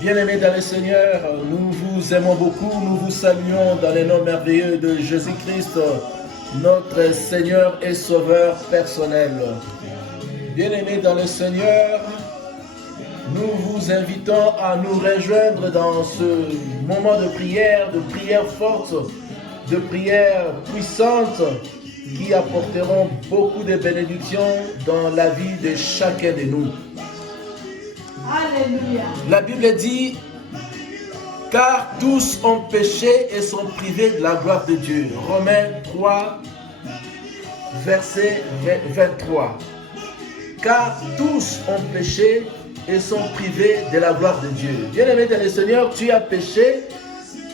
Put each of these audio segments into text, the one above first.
Bien-aimés dans le Seigneur, nous vous aimons beaucoup, nous vous saluons dans le nom merveilleux de Jésus-Christ, notre Seigneur et Sauveur personnel. Bien-aimés dans le Seigneur, nous vous invitons à nous rejoindre dans ce moment de prière forte, de prière puissante, qui apporteront beaucoup de bénédictions dans la vie de chacun de nous. Alléluia. La Bible dit, car tous ont péché et sont privés de la gloire de Dieu. Romains 3, verset 23. Car tous ont péché et sont privés de la gloire de Dieu. Bien-aimé dans le Seigneur, tu as péché,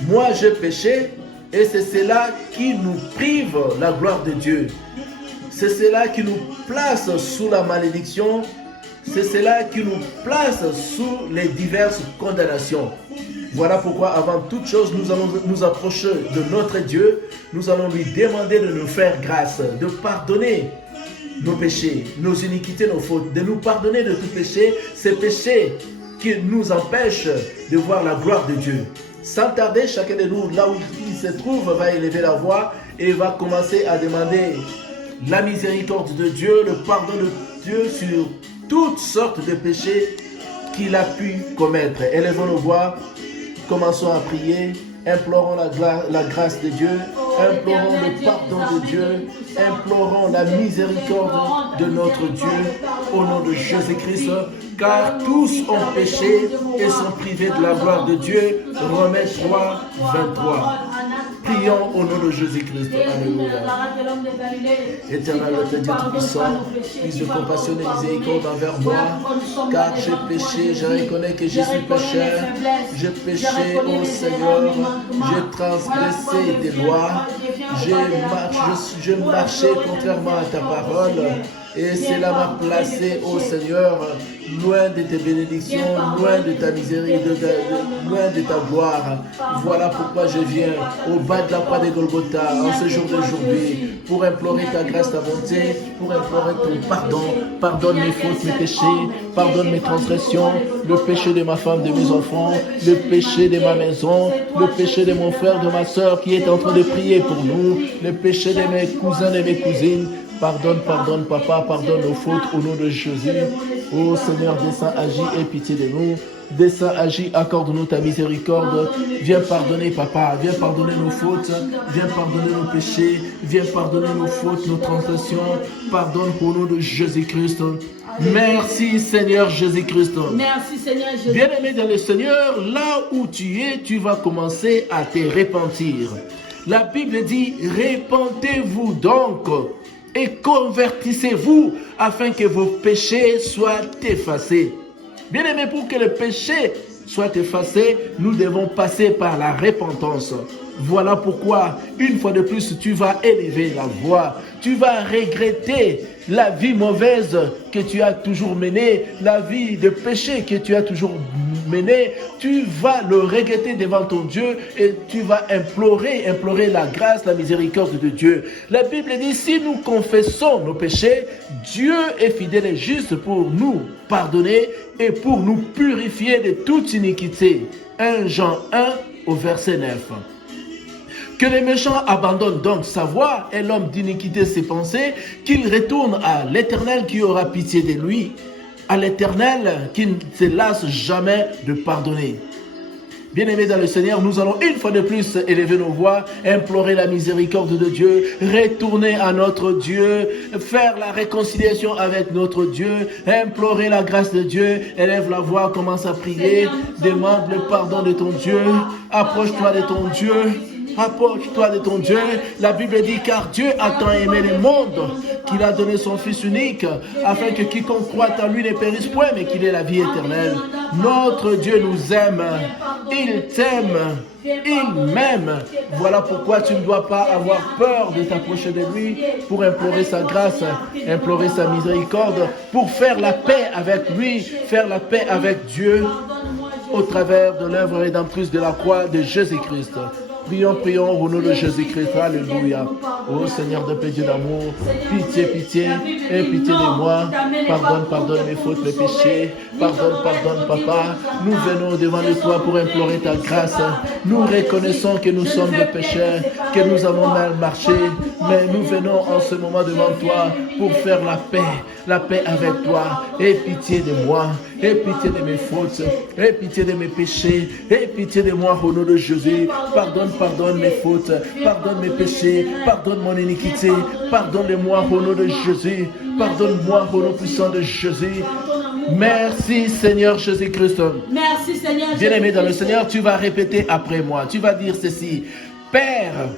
moi j'ai péché, et c'est cela qui nous prive la gloire de Dieu. C'est cela qui nous place sous la malédiction. C'est cela qui nous place sous les diverses condamnations. Voilà pourquoi, avant toute chose, nous allons nous approcher de notre Dieu. Nous allons lui demander de nous faire grâce, de pardonner nos péchés, nos iniquités, nos fautes, de nous pardonner de tout péché, ces péchés qui nous empêchent de voir la gloire de Dieu. Sans tarder, chacun de nous, là où il se trouve, va élever la voix et va commencer à demander la miséricorde de Dieu, le pardon de Dieu sur toutes sortes de péchés qu'il a pu commettre. Élevons nos voix, commençons à prier, implorons la grâce de Dieu, implorons le pardon de Dieu, implorons la miséricorde de notre Dieu au nom de Jésus-Christ, car tous ont péché et sont privés de la gloire de Dieu. Romains 3, 23. Prions au nom de Jésus-Christ. Alléluia. Éternel Père Dieu Tout-Puissant, plus de compassion et miséricorde envers moi, car j'ai péché, je reconnais que je suis pécheur. J'ai péché, ô Seigneur, j'ai transgressé tes lois, je marchais contrairement à ta parole. Et cela m'a placé, ô Seigneur, loin de tes bénédictions, loin de ta miséricorde, loin de ta gloire. Voilà pourquoi je viens au bas de la croix de Golgotha en ce jour d'aujourd'hui pour implorer ta grâce, ta bonté, pour implorer ton pardon. Pardonne mes fautes, mes péchés, pardonne mes transgressions, le péché de ma femme, de mes enfants, le péché de ma maison, le péché de mon frère, de ma soeur qui est en train de prier pour nous, le péché de mes cousins et mes cousines. Pardonne, pardonne, papa, pardonne nos fautes au nom de Jésus. Ô Seigneur, descends, agis, aie pitié de nous. Descends, agis, accorde-nous ta miséricorde. Viens pardonner, papa, viens pardonner nos fautes, viens pardonner nos péchés, viens pardonner nos fautes, nos transgressions. Pardonne au nom de Jésus-Christ. Merci Seigneur Jésus-Christ. Merci Seigneur Jésus. Bien-aimé dans le Seigneur, là où tu es, tu vas commencer à te repentir. La Bible dit, repentez-vous donc et convertissez-vous afin que vos péchés soient effacés. Bien-aimé, pour que le péché soit effacé, nous devons passer par la repentance. Voilà pourquoi, une fois de plus, tu vas élever la voix. Tu vas regretter la vie mauvaise que tu as toujours menée, la vie de péché que tu as toujours menée. Tu vas le regretter devant ton Dieu et tu vas implorer la grâce, la miséricorde de Dieu. La Bible dit, si nous confessons nos péchés, Dieu est fidèle et juste pour nous pardonner et pour nous purifier de toute iniquité. 1 Jean 1 au verset 9. Que les méchants abandonnent donc sa voie et l'homme d'iniquité ses pensées, qu'il retourne à l'Éternel qui aura pitié de lui, à l'Éternel qui ne se lasse jamais de pardonner. Bien-aimés dans le Seigneur, nous allons une fois de plus élever nos voix, implorer la miséricorde de Dieu, retourner à notre Dieu, faire la réconciliation avec notre Dieu, implorer la grâce de Dieu. Élève la voix, commence à prier, demande le pardon de ton Dieu, approche-toi de ton Dieu. Approche-toi de ton Dieu. La Bible dit, car Dieu a tant aimé le monde qu'il a donné son Fils unique, afin que quiconque croit en lui ne périsse point, mais qu'il ait la vie éternelle. Notre Dieu nous aime. Il t'aime. Il m'aime. Voilà pourquoi tu ne dois pas avoir peur de t'approcher de lui pour implorer sa grâce, implorer sa miséricorde, pour faire la paix avec lui, faire la paix avec Dieu au travers de l'œuvre rédemptrice de la croix de Jésus-Christ. Prions, prions au nom de Jésus-Christ. Alléluia. Oh Seigneur de paix, Dieu d'amour, pitié, pitié, et pitié de moi. Pardonne, pardonne mes fautes, mes péchés. Pardonne, pardonne, Papa. Nous venons devant de toi pour implorer ta grâce. Nous reconnaissons que nous sommes des pécheurs, que nous avons mal marché, mais nous venons en ce moment devant toi pour faire la paix avec toi. Aie pitié de moi, aie pitié de mes fautes, aie pitié de mes péchés, aie pitié de moi au nom de Jésus. Pardonne, pardonne mes fautes, pardonne mes péchés, pardonne mon iniquité, pardonne-moi au nom de Jésus, pardonne-moi au nom puissant de Jésus. Merci Seigneur Jésus-Christ. Merci Seigneur. Bien-aimé dans le Seigneur, tu vas répéter après moi. Tu vas dire ceci. Père,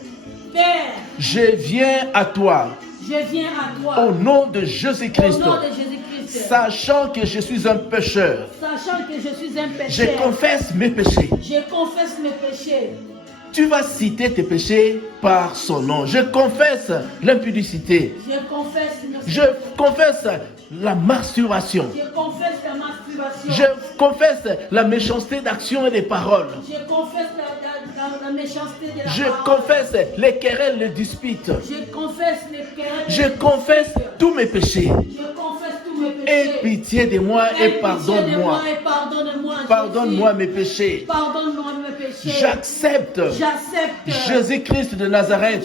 je viens à toi. Je viens à toi. Au nom de Jésus-Christ. Au nom de Jésus-Christ. Sachant que je suis un pécheur. Sachant que je suis un pécheur. Je confesse mes péchés. Je confesse mes péchés. Tu vas citer tes péchés par son nom. Je confesse l'impudicité. Je confesse la masturbation. Je confesse la masturbation. Je confesse la méchanceté d'action et des paroles. Je confesse la méchanceté de la Je parole. confesse les querelles, les disputes. Je confesse les querelles. Je confesse tous mes péchés. Je confesse tous mes péchés. Aie pitié de moi et pardonne-moi. Pardonne-moi mes péchés. Pardonne-moi mes péchés. J'accepte Jésus-Christ de Nazareth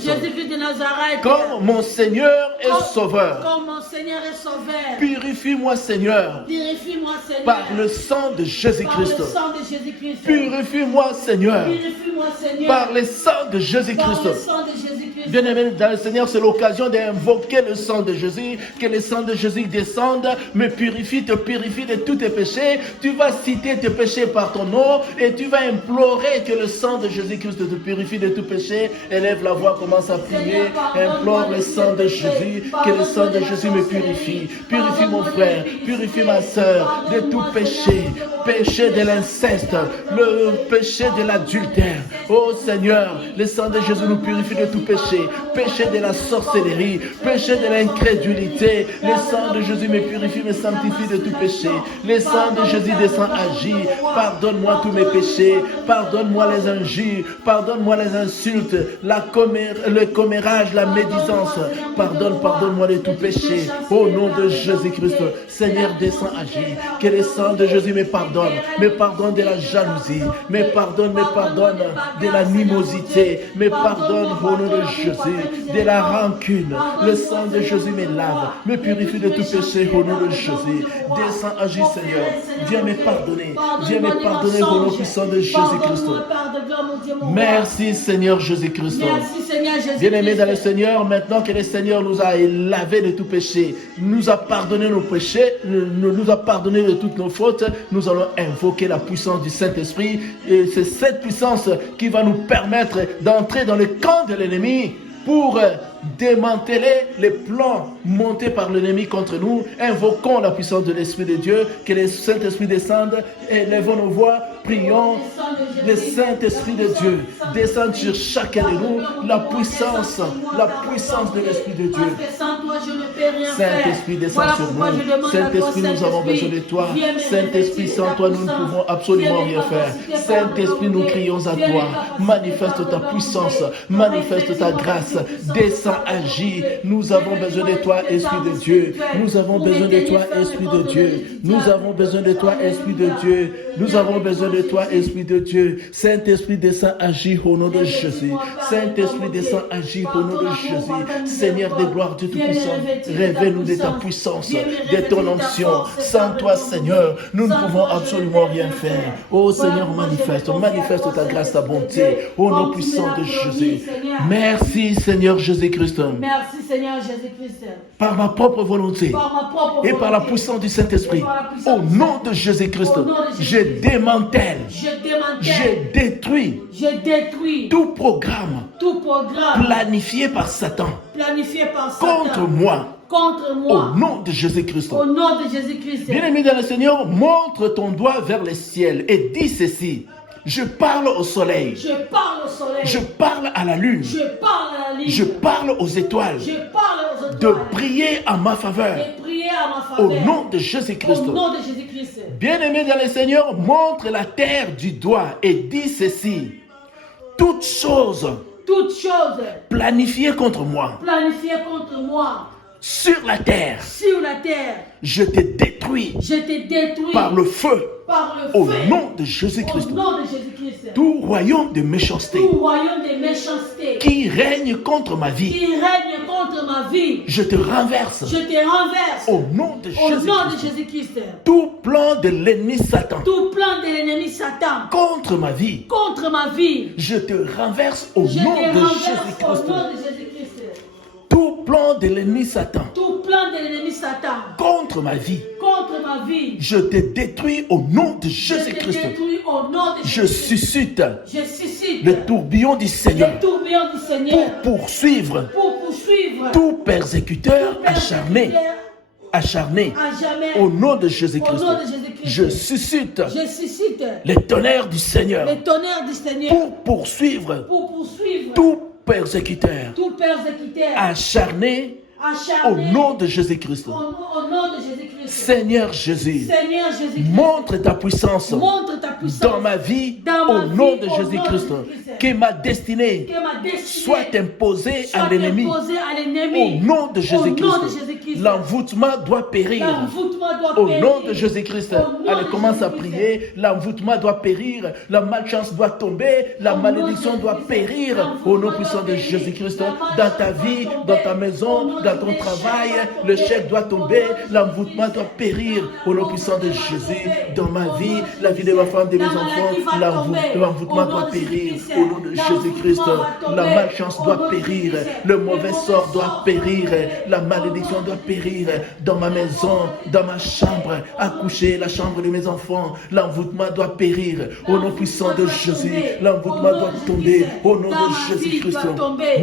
comme mon Seigneur et Sauveur. Comme mon Seigneur et Sauveur. Purifie-moi Seigneur. Purifie-moi Seigneur. Par le sang de Jésus-Christ. Par le sang de Jésus-Christ. Purifie-moi Seigneur. Purifie-moi Seigneur. Par le sang de Jésus-Christ. Par le sang de Jésus-Christ. Bien-aimé dans le Seigneur, c'est l'occasion d'invoquer le sang de Jésus. Que le sang de Jésus descende, me purifie, te purifie de tous tes péchés. Tu vas citer tes péchés par ton nom et tu vas implorer que le sang de Jésus-Christ te purifie de tout péché. Élève la voix, commence à prier. Implore le sang de Jésus. Que le sang de Jésus me purifie. Purifie mon frère, purifie ma soeur de tout péché. Péché de l'inceste, le péché de l'adultère. Oh Seigneur, le sang de Jésus nous purifie de tout péché. Péché de la sorcellerie, péché de l'incrédulité. Le sang de Jésus me purifie, me sanctifie de tout péché. Le sang de Jésus descend, agit. Pardonne-moi tous mes péchés. Pardonne-moi les injures. Pardonne-moi les insultes, le commérage, la médisance. Pardonne-moi de tout péché. Au nom de Jésus-Christ, Seigneur, descend, agit. Que le sang de Jésus me pardonne de la jalousie, me pardonne de l'animosité, me pardonne au nom de Jésus, de la rancune. Le sang de Jésus me lave, me purifie de tout péché au nom de Jésus. Descends, agis Seigneur, viens me pardonner au nom puissant de Jésus-Christ. Merci Seigneur Jésus-Christ. Bien-aimé dans le Seigneur, maintenant que le Seigneur nous a lavé de tout péché, nous a pardonné nos péchés, nous a pardonné de toutes nos fautes, nous allons invoquer la puissance du Saint-Esprit. Et c'est cette puissance qui va nous permettre d'entrer dans le camp de l'ennemi pour démanteler les plans montés par l'ennemi contre nous. Invoquons la puissance de l'Esprit de Dieu, que le Saint-Esprit descende, élevons nos voix, prions. Le Saint-Esprit de Dieu descend sur chacun de nous, la puissance de l'Esprit de Dieu. Saint-Esprit descend sur nous. Saint-Esprit, nous avons besoin de toi. Saint-Esprit, sans toi, nous ne pouvons absolument rien faire. Saint-Esprit, nous crions à toi. Manifeste ta puissance, manifeste ta grâce, descends, agis. Nous avons besoin de toi, Esprit de Dieu. Nous avons besoin de toi, Esprit de Dieu. Nous avons besoin de toi, Esprit de Dieu. Nous avons besoin de toi, Esprit de Dieu. Saint-Esprit, descend, agis au nom de Jésus. Saint-Esprit, descend, agis au nom de Jésus. Seigneur de gloire, Dieu Tout-Puissant, révèle-nous de ta puissance, de ton onction. Sans toi, Seigneur, nous ne pouvons absolument rien faire. Oh Seigneur, manifeste ta grâce, ta bonté, au nom puissant de Jésus. Merci Seigneur Jésus-Christ. Merci Seigneur Jésus-Christ. Par ma propre volonté et par la puissance du Saint-Esprit, au nom de Jésus-Christ, je démantèle, je détruis tout programme planifié par Satan contre moi. Au nom de Jésus-Christ. Bien-aimé dans le Seigneur, montre ton doigt vers le ciel et dis ceci. Je parle au soleil. Je parle à la lune. Je parle aux étoiles. De prier en ma faveur. Au nom de Jésus-Christ. Bien-aimé dans le Seigneur, montre la terre du doigt et dis ceci. toutes choses toutes choses planifiées contre moi planifiées contre moi sur la terre, sur la terre, je te détruis je te détruis par le feu par le au feu. nom de Au Jésus-Christ. nom de Jésus-Christ. Tout royaume de méchanceté Tout royaume de méchanceté qui règne contre ma vie, qui règne contre ma vie, je te renverse je te renverse au nom de au nom de Jésus-Christ. Jésus-Christ. Tout plan de l'ennemi Satan Tout plan de l'ennemi Satan contre ma vie, contre ma vie, je te renverse au je nom te de renverse Jésus-Christ. au nom de Jésus-Christ. Tout plan de l'ennemi Satan Tout plan de l'ennemi Satan contre ma vie, contre ma vie, je te détruis au nom de je te Jésus-Christ. détruis au nom de Je Jésus-Christ. suscite Je suscite le tourbillon du Seigneur le tourbillon du Seigneur pour poursuivre pour poursuivre tout persécuteur tout acharné, persécuteur acharné à jamais au nom de au Jésus-Christ. nom de Jésus-Christ. Je suscite Je suscite les tonnerres du Seigneur le tonnerre du Seigneur pour poursuivre pour poursuivre tout persécuteur tout persécuteur acharné au acharné nom de Jésus-Christ. au nom de Jésus-Christ. Seigneur Jésus, Seigneur Jésus-Christ, montre ta puissance montre ta puissance dans ma vie dans au ma nom vie, de au nom de Jésus-Christ. Jésus-Christ. Que ma destinée que ma destinée soit imposée soit à l'ennemi imposée à au l'ennemi nom de au nom de Jésus-Christ. Jésus-Christ. L'envoûtement doit périr. L'envoûtement doit Au périr. nom de Jésus-Christ, Au nom allez, de commence à Jésus-Christ. prier. L'envoûtement doit périr. La malchance doit tomber. La Au nom malédiction de doit Jésus-Christ. périr. L'envoûtement Au nom doit puissant de périr. Jésus-Christ, La dans malchance ta doit vie, tomber. dans ta Au maison, nom dans de ton Jésus-Christ. travail, Doit le tomber. chèque doit Au tomber. nom de L'envoûtement Jésus-Christ. doit périr. Au nom puissant de Jésus, dans ma Au vie, nom de la vie de ma femme, de mes La enfants, maladie va tomber. l'envoûtement Au nom doit de périr. Jésus-Christ. Au nom de Jésus-Christ, L'envoûtement va tomber. la malchance Au doit nom de périr. Jésus-Christ. Le mauvais sort doit périr. La malédiction doit périr. Dans ma maison, dans ma chambre, à coucher, la chambre de mes enfants, l'envoûtement doit périr. Au nom puissant de Jésus, l'envoûtement doit tomber. Au nom de Jésus-Christ.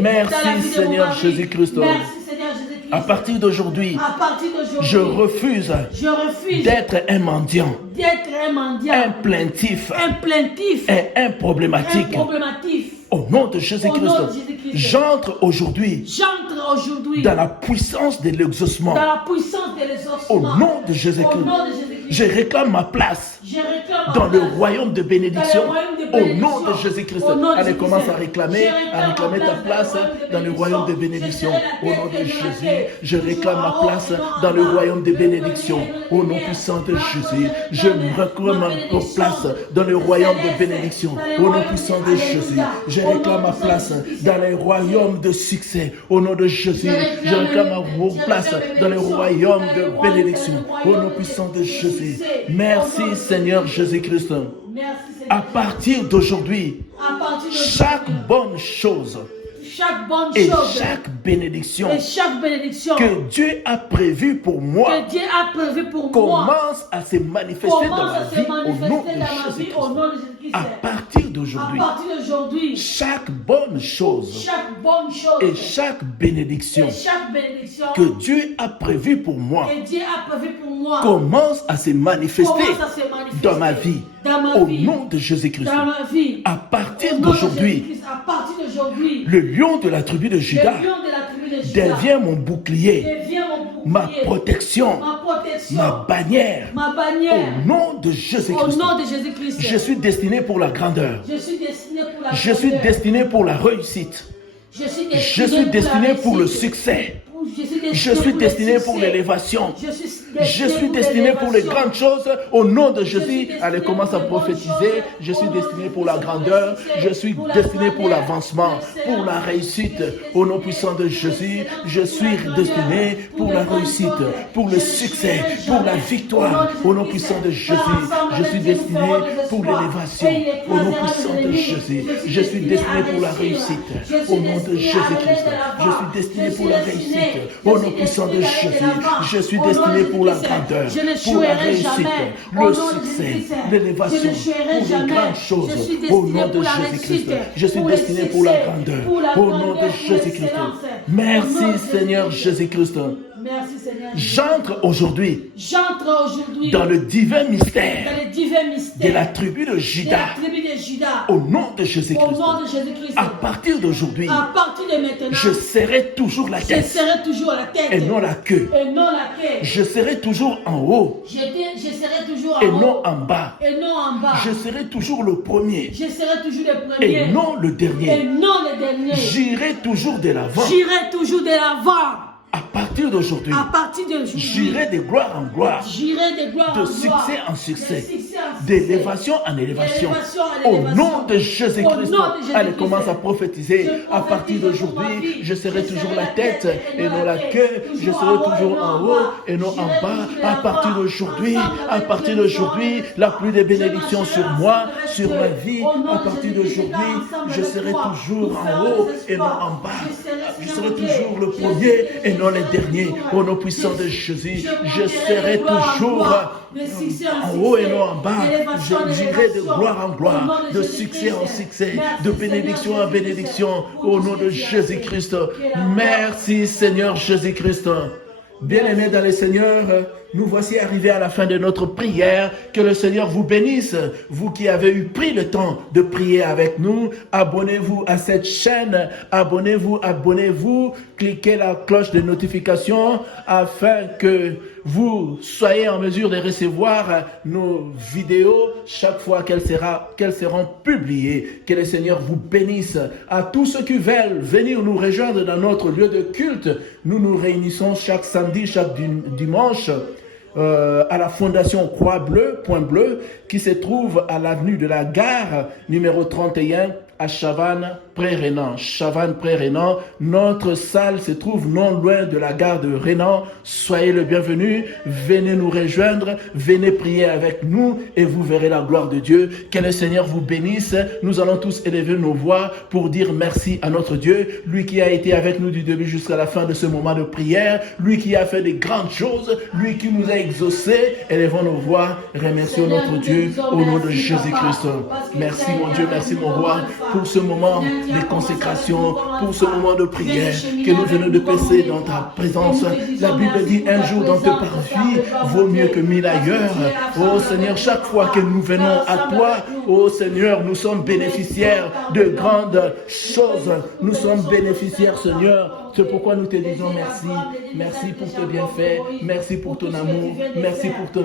Merci Seigneur Jésus-Christ. Merci Seigneur Jésus-Christ. À partir d'aujourd'hui, À partir d'aujourd'hui, je refuse je refuse d'être un mendiant, d'être un mendiant, un plaintif un plaintif, et un un problématique. problématique. Au nom de Au nom Jésus-Christ, de Jésus-Christ. j'entre aujourd'hui J'entre aujourd'hui dans la puissance de l'exaucement. dans la puissance de l'exaucement. Au nom de Au Jésus-Christ, nom de Jésus-Christ. je réclame ma place Je réclame dans ma le place. royaume de bénédiction. Dans le royaume de Au bénédiction. nom de Jésus-Christ, Au nom de allez, Jésus-Christ. commence à réclamer Je réclame ta ma place dans le royaume de bénédiction. Au nom de Jésus, je réclame ma place dans le royaume de bénédiction. Au nom puissant de Jésus, je réclame ma place dans le royaume de bénédiction. Au nom puissant de Jésus, je réclame ma place dans le royaume de succès. Au nom de Jésus, je réclame ma place dans le royaume de bénédiction. Au nom puissant de Jésus. Merci Seigneur Jésus-Christ. Merci À Seigneur. partir d'aujourd'hui, À partir de chaque bonne chose chaque bonne et chose chaque bénédiction et chaque bénédiction que Dieu a prévue pour moi que Dieu a prévu pour moi commence à se manifester dans commence ma à se vie au nom manifester de dans ma vie au Jésus-Christ. nom de Jésus-Christ. À partir À d'aujourd'hui, partir d'aujourd'hui, chaque bonne chose chaque bonne chose et chaque bénédiction et chaque bénédiction que Dieu a prévue pour moi que Dieu a prévu pour moi commence à se manifester commence à se manifester dans ma vie dans ma au vie, nom de Jésus-Christ. dans ma vie. À partir Au nom de d'aujourd'hui, Jésus-Christ, à partir d'aujourd'hui, le lion de la tribu de le Juda lion de la tribu de Juda devient mon bouclier, devient mon ma bouclier, protection, ma protection, ma bannière. ma bannière. Au nom de Au Jésus-Christ, nom de Jésus-Christ, je suis destiné pour la grandeur. je suis destiné pour la Je suis grandeur. destiné pour la réussite. Je suis Je suis destiné pour le succès. Je suis destiné pour l'élévation. Je suis destiné pour les grandes choses. Au nom de Jésus, allez, commence à prophétiser. Je suis destiné pour la grandeur. Je suis destiné pour l'avancement, pour la réussite. Au nom puissant de Jésus, je suis destiné pour la réussite, pour le succès, pour la victoire. Au nom puissant de Jésus, je suis destiné pour l'élévation. Au nom puissant de Jésus, je suis destiné pour la réussite. Au nom de Jésus-Christ, je suis destiné pour la réussite. Au nom puissant de Jésus, je suis destiné pour la grandeur, pour la réussite, le succès, l'élévation, pour les grandes choses. Au nom de Jésus-Christ, je suis destiné pour la grandeur. Au nom de Jésus-Christ. Merci Seigneur Jésus-Christ. Merci Seigneur. J'entre aujourd'hui J'entre aujourd'hui dans le divin mystère dans les divers de mystères la tribu de de Juda. la tribu de Judas. Au nom de Au Jésus-Christ. nom de Jésus-Christ. À partir d'aujourd'hui, À partir de maintenant, je serai toujours la je tête serai toujours la tête et non la queue. et non la queue. Je serai toujours en haut Je serai toujours en et haut non en bas. et non en bas. Je serai toujours le premier Je serai toujours le et premier non le et dernier. non le dernier. J'irai toujours de l'avant. J'irai toujours de l'avant. À partir d'aujourd'hui, À partir d'aujourd'hui, j'irai de gloire en gloire, j'irai de gloire de en succès gloire, en succès, de succès en succès, d'élévation en élévation. d'élévation en Au élévation. nom de Au Jésus-Christ, nom de Jésus-Christ. allez, commence à prophétiser. Je À partir prophétise d'aujourd'hui, pour ma vie. je serai Je toujours serai la tête et non la queue. Je serai toujours en haut et non en bas. À partir d'aujourd'hui, à partir d'aujourd'hui, la pluie des bénédictions sur moi, sur ma vie. À partir d'aujourd'hui, je serai toujours en haut et non en bas. Je serai toujours le premier et non le dernier. Au nom puissant de Jésus, je serai toujours en haut et non en bas. J'irai de gloire en gloire, de succès en succès, de bénédiction en bénédiction. Au nom de Jésus-Christ. Merci Seigneur Jésus-Christ. Bien-aimés dans le Seigneur, nous voici arrivés à la fin de notre prière. Que le Seigneur vous bénisse. Vous qui avez eu pris le temps de prier avec nous, abonnez-vous à cette chaîne. Abonnez-vous. Cliquez la cloche de notification afin que vous soyez en mesure de recevoir nos vidéos chaque fois qu'elles seront publiées. Que le Seigneur vous bénisse. À tous ceux qui veulent venir nous rejoindre dans notre lieu de culte, nous nous réunissons chaque samedi, chaque dimanche à la Fondation Croix Bleue, Point Bleu, qui se trouve à l'avenue de la Gare, numéro 31, à Chavannes-Près-Rénan. Chavannes-Près-Rénan. Notre salle se trouve non loin de la gare de Rénan. Soyez le bienvenu. Venez nous rejoindre. Venez prier avec nous et vous verrez la gloire de Dieu. Que le Seigneur vous bénisse. Nous allons tous élever nos voix pour dire merci à notre Dieu. Lui qui a été avec nous du début jusqu'à la fin de ce moment de prière. Lui qui a fait des grandes choses. Lui qui nous a exaucés. Élevons nos voix. Remercions notre Dieu au nom de Jésus-Christ. Merci mon Dieu. Merci mon roi. Pour ce moment de consécration, pour ce moment de prière que nous venons de passer dans ta présence. La Bible dit un jour dans tes parvis vaut mieux que 1000 ailleurs. Oh Seigneur, chaque fois que nous venons à toi, oh Seigneur, nous sommes bénéficiaires de grandes choses. Nous sommes bénéficiaires, Seigneur. C'est pourquoi nous te disons merci. Merci pour tes bienfaits. Merci pour ton amour. Merci pour ton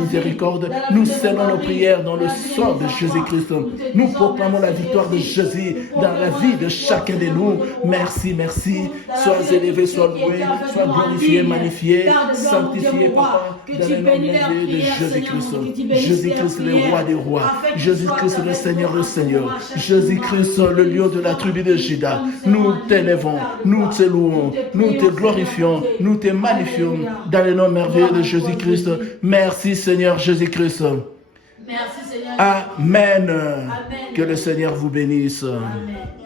miséricorde. Nous scellons nos prières dans le sang de Jésus-Christ. Nous proclamons la victoire de Jésus dans la vie de chacun de nous. Merci, merci. Sois élevé, sois loué, sois glorifié, magnifié, sanctifié, Papa, dans le nom merveilleux de Jésus-Christ. Jésus-Christ, le roi des rois. Jésus-Christ, le Seigneur des seigneurs. Jésus-Christ, le lion de la tribu de Juda. Nous t'élevons, nous te louons, nous te glorifions, nous te magnifions dans le nom merveilleux de Jésus-Christ. Merci, Seigneur Jésus-Christ. Merci Seigneur. Amen. Amen. Que le Seigneur vous bénisse. Amen.